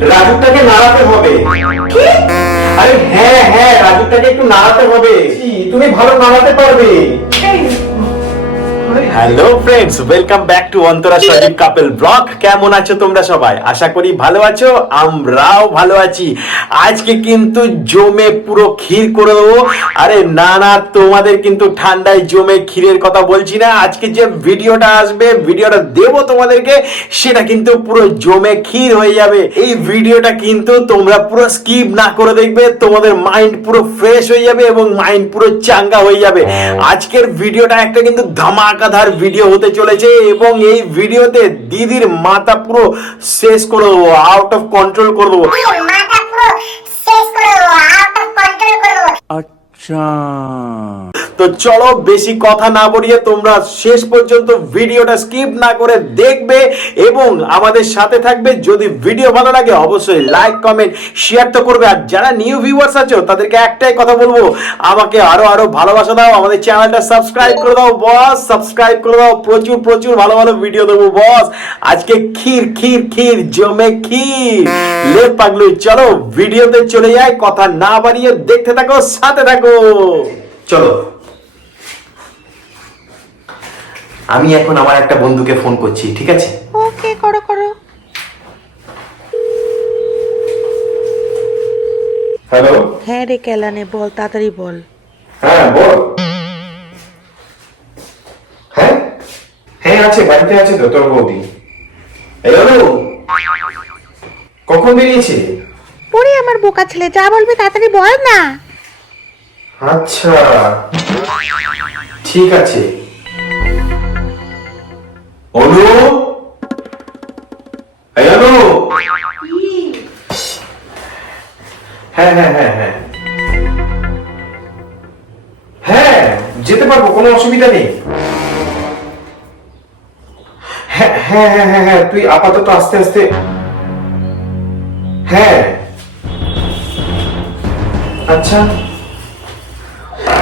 রাজুটাকে নাড়াতে হবে। আরে হ্যাঁ হ্যাঁ রাজুটাকে একটু নাড়াতে হবে। তুমি ভালো নাড়াতে পারবে। Hello friends welcome back to Antara Sajib couple vlog কেমন আছো তোমরা সবাই? আশা করি ভালো আছো আমরাও ভালো আছি। আজকে কিন্তু জমে পুরো ক্ষীর করে দেবো। আরে না না তোমাদের কিন্তু ঠান্ডায় জমে ক্ষীরের কথা বলছি না। আজকে যে ভিডিওটা আসবে ভিডিওটা দেবো তোমাদেরকে সেটা কিন্তু পুরো জমে ক্ষীর হয়ে যাবে। এই ভিডিওটা কিন্তু তোমরা পুরো স্কিপ না করে দেখবে তোমাদের মাইন্ড পুরো ফ্রেশ হয়ে যাবে এবং মাইন্ড পুরো চাঙ্গা হয়ে যাবে। আজকের ভিডিওটা একটা কিন্তু ধামাকাধার ভিডিও হতে চলেছে এবং এই ভিডিওতে দিদির মাথা পুরো শেষ করে দেবো আউট অফ কন্ট্রোল করে দেবো। মাথা তো চলো বেশি কথা না বলিয়ে তোমরা শেষ পর্যন্ত ভিডিওটা স্কিপ না করে দেখবে এবং আমাদের সাথে থাকবে। যদি ভিডিও ভালো লাগে, অবশ্যই লাইক, কমেন্ট শেয়ার তো করবে। আর যারা নিউ ভিউয়ার্স আছো, তাদেরকে একটাই কথা বলব, আমাকে আরও আরও ভালোবাসা দাও। আমাদের চ্যানেলটা সাবস্ক্রাইব করে দাও বস সাবস্ক্রাইব করে দাও। প্রচুর প্রচুর ভালো ভালো ভিডিও দেবো বস আজকে ক্ষীর ক্ষীর ক্ষীর, জমে ক্ষীর। লে পাগলু, চলো ভিডিওতে চলে যায় কথা না বাড়িয়ে দেখতে থাকো, সাথে থাকো। চলো। আমি এখন আমার একটা বন্ধুকে ফোন করছি ঠিক আছে? ওকে করো করো। হ্যালো হ্যাঁ রে কেলানে বল তাড়াতাড়ি বল। হ্যাঁ বল। হ্যাঁ? হ্যাঁ আছে বাড়িতে আছে তো তোর বৌদি। হ্যালো কখন বেরিয়েছে? পরে আমার বোকা ছেলে যা বলবে তাড়াতাড়ি বল না। আচ্ছা। ঠিক আছে। অনু? অনু? হ্যাঁ হ্যাঁ হ্যাঁ হ্যাঁ। হ্যাঁ যেতে পারব, কোনো অসুবিধা নেই। হ্যাঁ হ্যাঁ হ্যাঁ হ্যাঁ হ্যাঁ তুই আপাতত আস্তে আস্তে হ্যাঁ। আচ্ছা।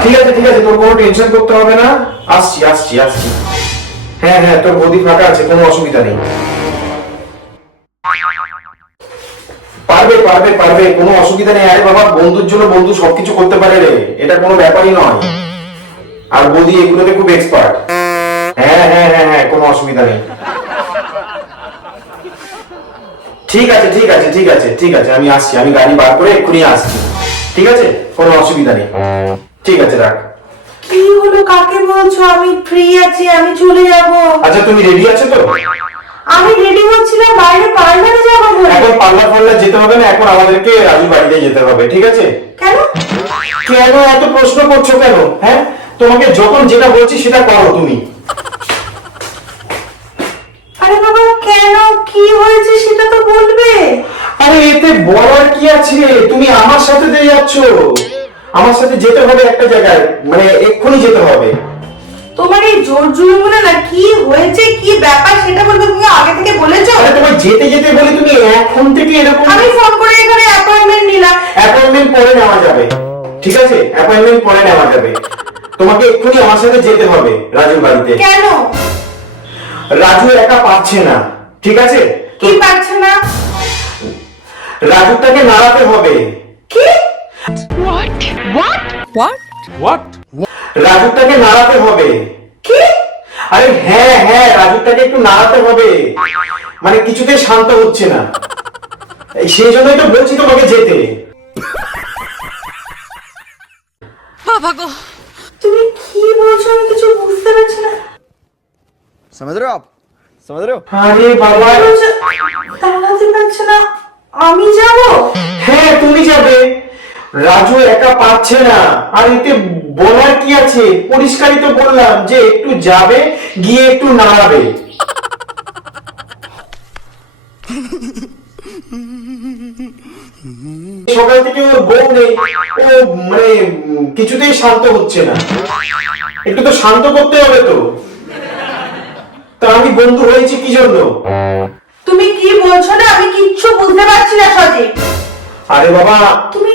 ঠিক আছে ঠিক আছে, তোর কোনো টেনশন করতে হবে না। আসছি আসছি আসছি। হ্যাঁ হ্যাঁ তোর গদি ফাঁকা আছে, কোনো অসুবিধা নেই। পারবে পারবে পারবে, কোনো অসুবিধা নেই। আরে বাবা, বন্ধুর জন্য বন্ধু সবকিছু করতে পারে রে। এটা কোনো ব্যাপারই নয়। আর বৌদি এগুলোতে খুব এক্সপার্ট হ্যাঁ হ্যাঁ হ্যাঁ হ্যাঁ কোনো অসুবিধা নেই। ঠিক আছে ঠিক আছে ঠিক আছে ঠিক আছে, আমি আসছি। আমি গাড়ি বার করে এক্ষুনি আসছি। ঠিক আছে? কোনো অসুবিধা নেই। ঠিক আছে, রাখ। কি হলো? কাকে বলছো? আমি ফ্রি আছি আমি চলে যাব। আচ্ছা তুমি রেডি আছো তো? আমি রেডি হচ্ছিলাম বাইরে পার্লারে যাব বলে। এখন পার্লার ফার্লার যেতে হবে না এখন আমাদেরকে রাজু বাড়িতে যেতে হবে ঠিক আছে? কেন? কেন? এত প্রশ্ন করছ কেন? হ্যাঁ? তোমাকে যখন যেটা বলছি সেটা করো তুমি। আরে বাবা কেন? কি হয়েছে সেটা তো বলবে। আরে এতে বলার কি আছে? তুমি আমার সাথে দিয়ে যাচ্ছ। আমার সাথে যেতে হবে একটা জায়গায় মানে এক্ষুনি যেতে হবে। তোমার এই জোর জুলুমগুলো না কি হয়েছে কি ব্যাপার সেটা বলবে তুমি আগে থেকে বলেছ? আরে তোমার যেতে যেতে বলে তুমি এখন থেকে এরকম আমি ফোন করে এখানে অ্যাপয়েন্টমেন্ট নিলাম। অ্যাপয়েন্টমেন্ট পরে নেওয়া যাবে। ঠিক আছে? অ্যাপয়েন্টমেন্ট পরে নেওয়া যাবে। তোমাকে এক্ষুনি আমার সাথে যেতে হবে রাজুর বাড়িতে। কেন? রাজু একা পাচ্ছে না। ঠিক আছে? কি পাচ্ছে না? রাজুটাকে নাড়াতে হবে। কি? রাজুটাকে নাড়াতে হবে কি আরে হ্যাঁ হ্যাঁ রাজুটাকে একটু নাড়াতে হবে মানে কিছুতেই শান্ত হচ্ছে না এই সেই জন্যই তো বলছি তোমাকে যেতে তুমি কি বলছো আমি কিছু বুঝতে পারছি না समझ रहे हो आप समझ रहे हो আরে বাবা বলছো, দাঁড়াতে পারছে না আমি যাব হ্যাঁ তুমি যাবে রাজু একা পাচ্ছে না। আর এতে বলার কি আছে? পরিষ্কারই তো বললাম যে একটু যাবে গিয়ে একটু নাড়াবে। সকাল থেকে ওর বউ নেই। ও মানে কিছুতেই শান্ত হচ্ছে না। একটু তো শান্ত করতে হবে তো। তা আমি বন্ধু হয়েছি কি জন্য? তুমি কি বলছো না? আমি কিচ্ছু বুঝতে পারছি না সজীব আরে বাবা। তুমি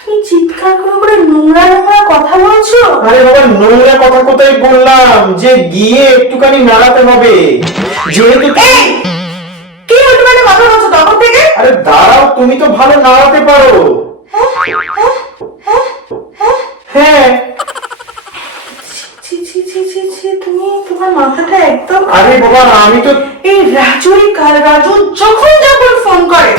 তুমি চিৎকার করে করে নোংরা নোংরা কথা বলছো? আরে বাবা নোংরা কথা কোথায় বললাম যে গিয়ে একটুখানি নাড়াতে হবে। যেহেতু কি উল্টো কথা বলছো তখন থেকে? আরে দাঁড়াও তুমি তো ভালো নাড়াতে পারো। হ্যাঁ ছি ছি ছি ছি ছি তুমি তোমার মাথাটা একদম আরে বাবা আমি তো এই রাজুই কাল রাজু যখন যখন ফোন করে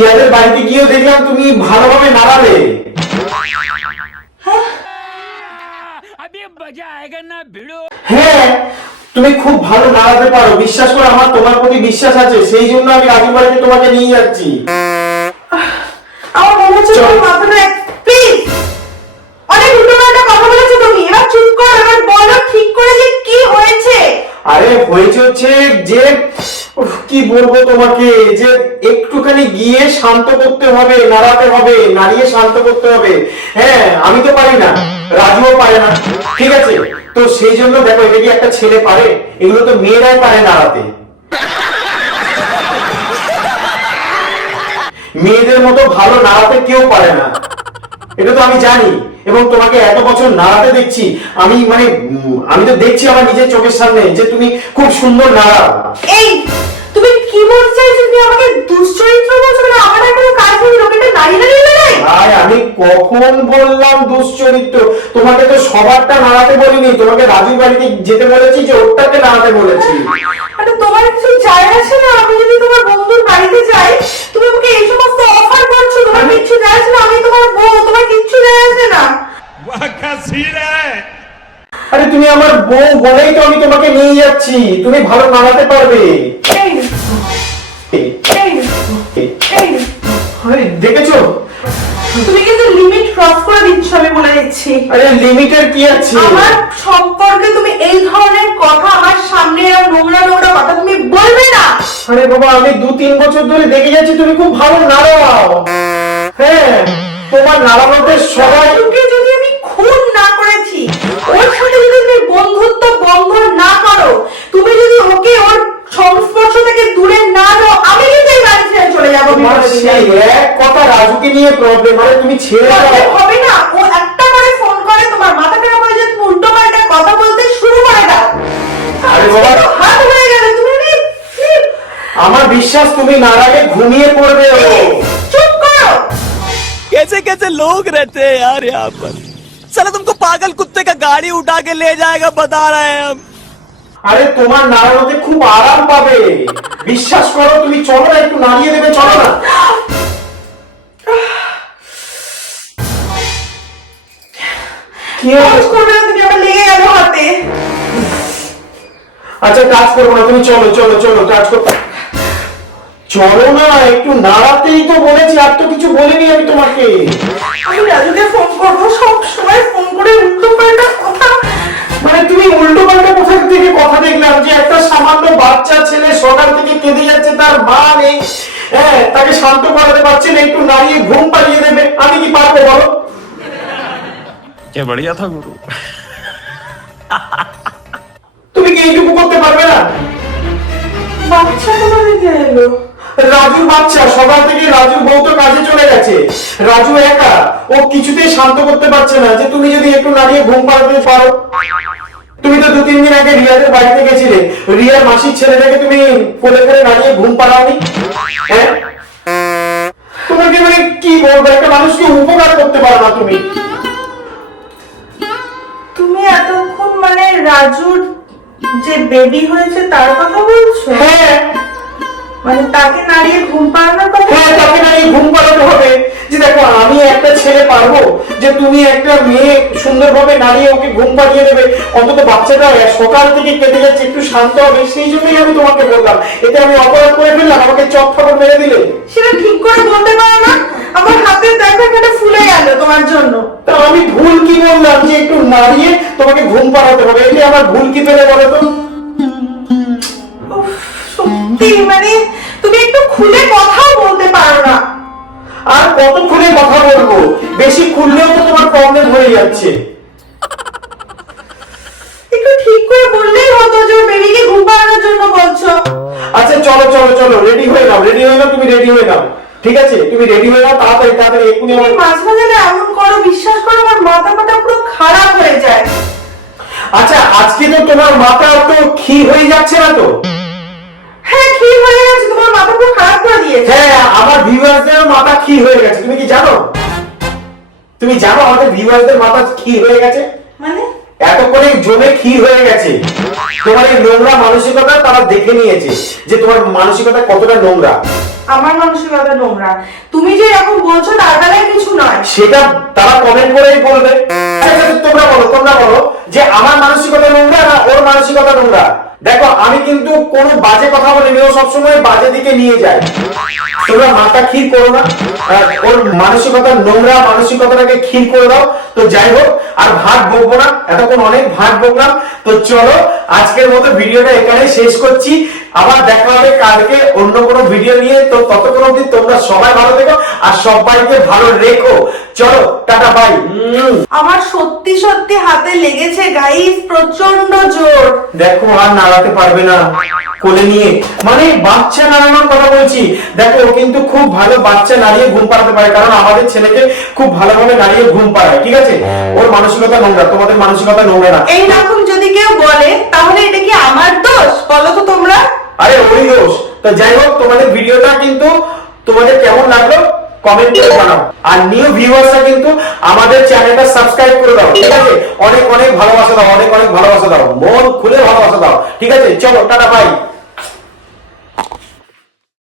রিয়াদের বাড়িতে গিয়েও দেখলাম তুমি ভালোভাবে নাড়ালে। হ্যাঁ।, হ্যাঁ তুমি খুব ভালো নাড়াতে পারো। বিশ্বাস করে আমার তোমার প্রতি বিশ্বাস আছে। সেই জন্য আমি রাজু বাড়িতে তোমাকে নিয়ে যাচ্ছি। আমার মনে তুমি করো ঠিক করে যে কি হয়েছে। আরে হয়েছে যে কি বলব তোমাকে? যে একটুখানি গিয়ে শান্ত করতে হবে, নাড়াতে হবে, নাড়িয়ে শান্ত করতে হবে। হ্যাঁ আমি তো পারি না, রাজুও পারে না। ঠিক আছে? তো সেই জন্য দেখো, এটা কি একটা ছেলে পারে? এগুলো তো মেয়েরাই পারে নাড়াতে। মেয়েদের মতো ভালো নাড়াতে কেউ পারে না। এটা তো আমি জানি এবং তোমাকে এত বছর নাড়াতে দেখছি আমি মানে আমি তো দেখছি আমার নিজের চোখের সামনে যে তুমি খুব সুন্দর নাড়াও। এই তুমি কি বলতে চাইছো? তুমি আমাকে দুশ্চরিত্র বলছো মানে আমার আর কোনো কাজ নেই লোকেটা দাঁড়িয়ে দাঁড়িয়ে বেড়ায় ভাই আমি কখন বললাম দুশ্চরিত্র? তোমাকে তো সবারটা নাড়াতে বলিনি তোমাকে রাজুর বাড়িতে যেতে বলেছি যে ওরটাকে নাড়াতে বলেছি। আরে তোমার কিছু যায় আসে না আমি যদি তোমার বন্ধুর বাড়িতে যাই তুমি আমাকে এই সমস্ত আমার কিচ্ছু যায় না আমি তোমার বউ তোমার কিচ্ছু যায় আসে না আরে তুমি আমার বউ বলেই তো আমি তোমাকে নিয়ে যাচ্ছি তুমি ভালো মানাতে পারবে দেখেছ তুমি কিন্তু লিমিট ক্রস করে দিচ্ছ আমি বলে দিচ্ছি। আরে লিমিটের কি আছে? আমার সম্পর্কে তুমি এই ধরনের কথা আমার সামনে আর নোংরা নোংরা কথা তুমি বলবে না। আরে বাবা আমি দু তিন বছর ধরে দেখে যাচ্ছি তুমি খুব ভালো নাড়াও। হ্যাঁ তোমার নাড়ানোতে সবাই তোকে যদি আমি খুন না করেছি ওর ছেড়ে দাও প্রবলেম হবে না ও একটা করে ফোন করে তোমার মাথা খারাপ হয়ে যায় তুমি উল্টো পাল্টা কথা বলতে শুরু করে দাও আরে বাবা। তো হাত হয়ে গেল তুমি আমি আমার বিশ্বাস তুমি নাড়ালে ঘুমিয়ে পড়বে ও চুপ করো कैसे कैसे लोग रहते हैं यार यहाँ पर साला तुमको पागल कुत्ते का गाड़ी उठा के ले जाएगा बता रहे हैं हम আরে তোমার নাড়ানোতে খুব আরাম পাবে বিশ্বাস করো তুমি চলো না একটু নাড়িয়ে দেবে চলো না আচ্ছা কাজ করব না তুমি চলো চলো চলো কাজ করো। চলো না একটু নাড়াতেই তো বলেছি আর তো কিছু বলিনি আমি তোমাকে। আমি রাজুকে ফোন করব সব সময় ফোন করে উল্টো পাল্টা কথা। মানে তুমি উল্টো পাল্টা কোথা থেকে কথা দেখলাম যে একটা সামান্য বাচ্চা ছেলে সকাল থেকে কেঁদে যাচ্ছে তার মা নেই। হ্যাঁ তাকে শান্ত করাতে পারছে না একটু নাড়িয়ে ঘুম পাড়িয়ে দেবে। আমি কি পারব বলো? क्या बढ़िया था गुरु তুমি কি এইটুকু করতে পারবে না বাচ্চা কোথা থেকে এলো রাজুর বাচ্চা সকাল থেকে রাজুর বউ তো কাজে চলে গেছে রাজু একা ও কিছুতেই শান্ত করতে পারছে না যে তুমি যদি একটু নাড়িয়ে ঘুম পাড়াতে পারো তুমি তো দু তিন দিন আগে রিয়াদের বাড়িতে গেছিলে রিয়ার মাসির ছেলেটাকে তুমি কোলে করে নাড়িয়ে ঘুম পাড়াওনি হ্যাঁ তোমাকে মানে কি বলবো একটা মানুষকে উপকার করতে পারো না তুমি তুমি এতক্ষণ মানে রাজুর যে বেবি হয়েছে তার কথা বলছো? হ্যাঁ। মানে তাকে নাড়িয়ে ঘুম পাড়ানোর কথা হ্যাঁ তাকে নাড়িয়ে ঘুম পাড়াতে হবে। যে দেখো আমি একটা ছেলে পারব যে তুমি একটা মেয়ে সুন্দরভাবে নাড়িয়ে ওকে ঘুম পাড়িয়ে দেবে। অন্তত বাচ্চাটা সকাল থেকে কেটে যাচ্ছে একটু শান্ত হবে। সেই জন্যই আমি তোমাকে বললাম। এতে আমি অপরাধ করে ফেললাম আমাকে চপ থাপড় মেরে দিলে। সেটা ঠিক করে বলতে পারো না। আমার হাতে দেখো এটা ফুলে গেল তোমার জন্য তা আমি ভুল কি বললাম যে একটু নাড়িয়ে তোমাকে ঘুম পাড়াতে হবে এতে আমার ভুল কি পেলে বলো তো? সত্যি মানে তুমি একটু খুলে কথাও বলতে পারো না। আর কত খুলে কথা বলব? বেশি খুললেও তো তোমার প্রবলেম হয়ে যাচ্ছে। একটু ঠিক করে বললেই হতো যে বেবিকে ঘুম পাড়ানোর জন্য বলছো। আচ্ছা চলো চলো চলো রেডি হয়ে নাও রেডি হয়ে নাও তুমি রেডি হয়ে নাও। ঠিক আছে? তুমি রেডি হয়ে নাও তাড়াতাড়ি তাড়াতাড়ি এক্ষুনি আমার মাঝে মাঝে এমন করো বিশ্বাস করো আমার মাথা মাথা পুরো খারাপ হয়ে যায়। আচ্ছা আজকে তো তোমার মাথা তো ক্ষীর হয়ে যাচ্ছে না তো? হ্যাঁ হয়ে গেছে তোমার মাথা পুরো খারাপ করে দিয়েছে। হ্যাঁ আমার ভিউয়ার্সদের মাথা হয়ে গেছে তুমি কি জানো? তুমি জানো আমাদের ভিউয়ার্সদের মাথা হয়ে গেছে? মানে? এতক্ষণে জমে হয়ে গেছে। তোমার এই নোংরা মানসিকতা তারা দেখে নিয়েছে যে তোমার মানসিকতা কতটা নোংরা। আমার মানসিকতা নোংরা। তুমি যে এখন বলছো তার বেলায় কিছু নয়। সেটা তারা কমেন্ট করেই বলবে। আচ্ছা, আচ্ছা, তোমরা বলো তোমরা বলো। যে আমার মানসিকতা নোংরা না ওর মানসিকতা নোংরা। দেখো, আমি কিন্তু কোনো বাজে কথা বলি ও সবসময় বাজে দিকে নিয়ে যায়। তোমরা মাথা ক্ষীর করো না। ওর মানসিকতা নোংরা, মানসিকতাটাকে ক্ষীর করে দাও। তো যাই হোক, আর ভাত বকবো না। এতক্ষণ অনেক ভাত বকলাম। তো চলো, আজকের মতো ভিডিওটা এখানে শেষ করছি। আবার দেখা হবে কালকে অন্য কোনো ভিডিও নিয়ে। তো ততক্ষণ অবধি তোমরা সবাই ভালো থেকো আর সবাইকে ভালো রেখো। চলো টাটা বাই আমার সত্যি সত্যি হাতে লেগেছে গাইস প্রচণ্ড জোর। দেখো আর নাড়াতে পারবে না কোলে নিয়ে। মানে বাচ্চা নাড়ানোর কথা বলছি। দেখো ও কিন্তু খুব ভালো বাচ্চা নাড়িয়ে ঘুম পাড়াতে পারে কারণ আমাদের ছেলেকে খুব ভালোভাবে নাড়িয়ে ঘুম পাড়ায় ঠিক আছে? ওর মানসিকতা নোংরা তোমাদের মানসিকতা নোংরা না। এই রকম যদি কেউ বলে তাহলে এটা কি আমার দোষ? বলো তো তোমরা। আরে ওই দোষ তো যাই হোক, তোমাদের ভিডিওটা কিন্তু তোমাদের কেমন লাগল? কমেন্ট করে জানাও। আর নিউ ভিউয়ার্সরা কিন্তু আমাদের চ্যানেলটা সাবস্ক্রাইব করে দাও, ঠিক আছে? অনেক অনেক ভালোবাসা দাও, অনেক অনেক ভালোবাসা দাও। মন খুলে ভালোবাসা দাও, ঠিক আছে? চলো, টাটা বাই